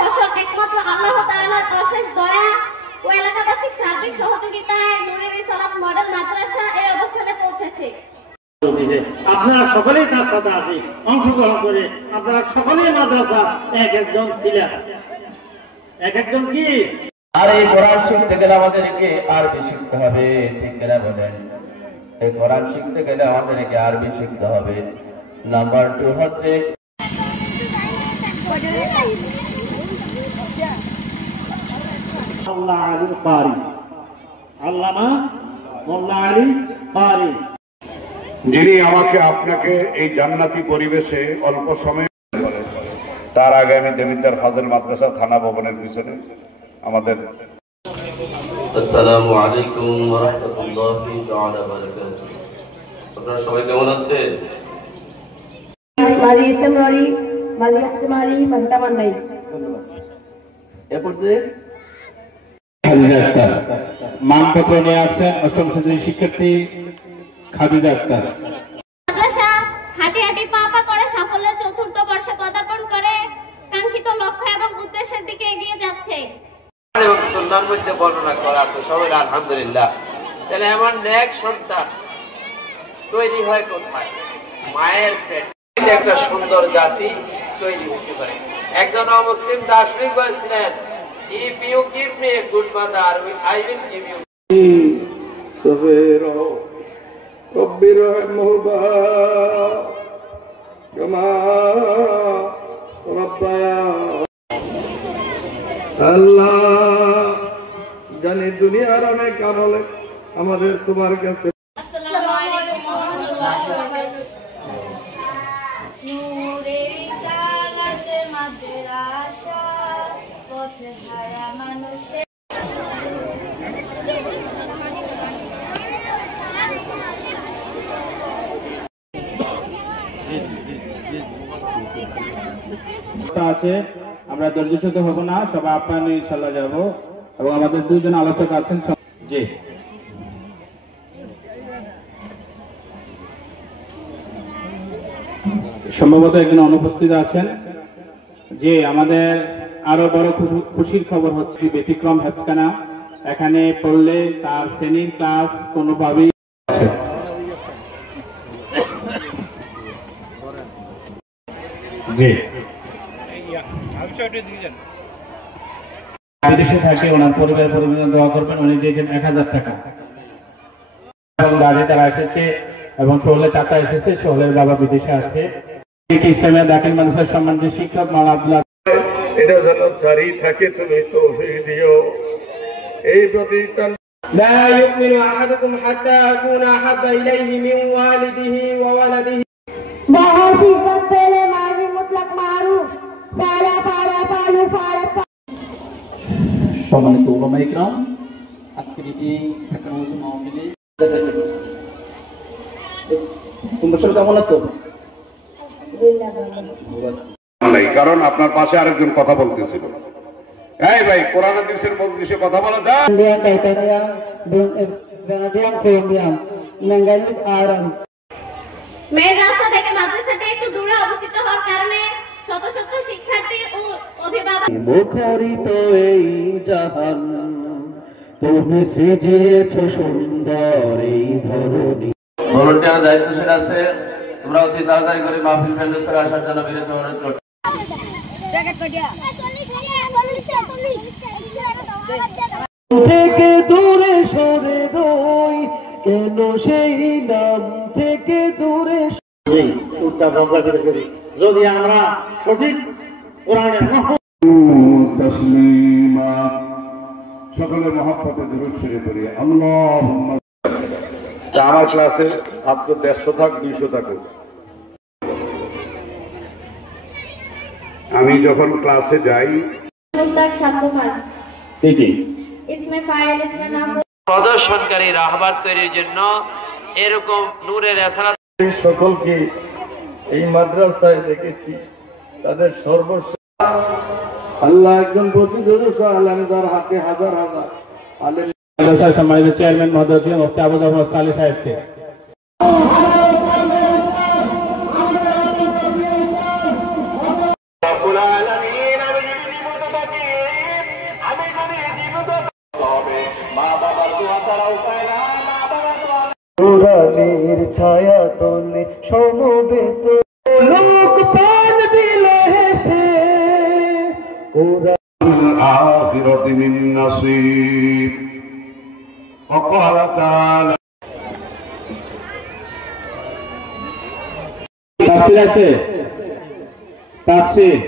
ফসল একমাত্র আল্লাহ তাআলার অশেষ দয়া ও এলাকাবাসীর সার্বিক সহযোগিতায় নূরের রিসালাত মডেল মাদ্রাসা এই অবস্থানে পৌঁছেছে। আপনারা সকলেই তার সাথে আসি অংশগ্রহণ করে আপনারা সকলেই মাদ্রাসা এক একজন ছিলেন, এক একজন কি। আর এই কোরআন শিখতে গেলে আমাদেরকে আরবি শিখতে হবে, ঠিক কিনা বলেন? এই কোরআন শিখতে গেলে আমাদেরকে আরবি শিখতে হবে। নাম্বার 2 হচ্ছে আল্লাহ আলী কারি, আল্লামা মোল্লা আলী কারি, যিনি আমাকে আপনাকে এই জান্নাতি পরিবেশে অল্প সময়। তার আগে আমি দেবিদ্দার ফাজিল মাদ্রাসা থানা ভবনের পিছনে আমাদের। আসসালামু আলাইকুম ওয়া রাহমাতুল্লাহি ওয়া বারাকাতুহু। আপনারা সবাই কেমন আছেন? মাঝি ইস্তেমরি, মাঝি ইস্তেমালি, মাঝি তামান্নাই। এরপর যে খাদিজা আক্তার মানপত্র নিয়ে আসছেন অষ্টম শ্রেণীর শিক্ষার্থী খাদিজা আক্তার। মাদ্রাসা হাঁটি হাঁটি পা পা করে সাফল্যের চতুর্থ বর্ষে পদার্পণ করে কাঙ্ক্ষিত লক্ষ্য এবং উদ্দেশ্যের দিকে এগিয়ে যাচ্ছে। এবং সুন্নাহর মধ্যে বর্ণনা করা তো সবাই আলহামদুলিল্লাহ। তাহলে এমন নেক সন্তান তৈরি হয় কোথায়? মায়ের পেটে। একটা সুন্দর জাতি তৈরি হতে পারে। একজন অমুসলিম দার্শনিক বলেছিলেন, if you give me a good mother, I will give you صغيرا رب ارحمهما كما ربياني। আল্লাহ জানি দুনিয়ার অনেক আমলে আমাদের তোমার কাছে। আসসালামু আলাইকুম ওয়া রাহমাতুল্লাহি ওয়া বারাকাতুহু। নূরের রিসালাতে মাদ্রাসা পথে হারা মানুষের আছে। আমরা ধৈর্যচ্যুত হব না, সবাই আপনার ইনশাআল্লাহ যাব। এবং আমাদের দুজন আলোচক আছেন। জি সম্ভবত একজন অনুপস্থিত আছেন। যে আমাদের আরো বড় খুশির খবর হচ্ছে ব্যতিক্রম হেফজখানা এখানে পড়লে তার শ্রেণীর ক্লাস কোনোভাবেই জি বিদেশে থাকে, ওনার পরিবার পরিজন দোয়া করবেন। উনি দিয়েছেন 1000 টাকা এবং দাদি তারা এসেছে এবং সোহেলের চাচা এসেছে, সোহেলের বাবা বিদেশে আছে। ইসলামিয়া দাখিল মাদ্রাসার সম্মানিত শিক্ষক মাওলানা আব্দুল্লাহ, এটা যেন জারি থাকে, তুমি তৌফিক দিও। এই প্রতিষ্ঠান لا يؤمن أحدكم حتى أكون أحب إليه من والده وولده। बहुत इज्जत पहले माजी मुतलक मारूफ फाला फाला फालू फाला। সম্মানিত উলামা ইকরাম, আজকের এই মাহফিলে তোমরা সবাই কেমন আছো? কারণ আপনার পাশে আরেকজন কথা বলতেছিল। এই ভাই, কোরআন হাদিসের মজলিসে কথা বলা যায়। মেন রাস্তা থেকে মাদ্রাসাটি একটু দূরে অবস্থিত হওয়ার কারণে শত শত শিক্ষার্থী ও অভিভাবক মুখরিত এই জাহান, তুমি সৃজিয়েছ সুন্দর এই ধরনী। ভলান্টিয়ার দায়িত্বশীল আছে, তোমরা অতি তাড়াতাড়ি করে মাহফিল ফেরদৌসে আসার জন্য বিরত অনুরোধ করছি। থেকে দূরে সরে রই কেন, সেই নাম থেকে দূরে। যদি আমরা সঠিক কোরআনের তাসলিমা সকলে মহব্বতে দুরূদ শরীফ পড়ি। আল্লাহুম্মা। আমার ক্লাসে ছাত্র 150 থাক 200 থাকুক। আমি যখন ক্লাসে যাই প্রদর্শনকারী রাহবার তৈরির জন্য এরকম নূরের রিসালাত সকলকে এই মাদ্রাসায় দেখেছি, তাদের সর্বস্ব। আল্লাহ একজন প্রতিযোগী আলমদার হাতে হাজার হাজার আলেম। মাদ্রাসার সম্মানিত চেয়ারম্যান মহোদয় মুফতি আবু জাফর সালেহ সাহেবকে ছায়া তোলে সমবেত লোক প্রাণ দিল হেসে ওরা الآخرة من نصيب وقال تعالى তাফসীর আছে তাফসীর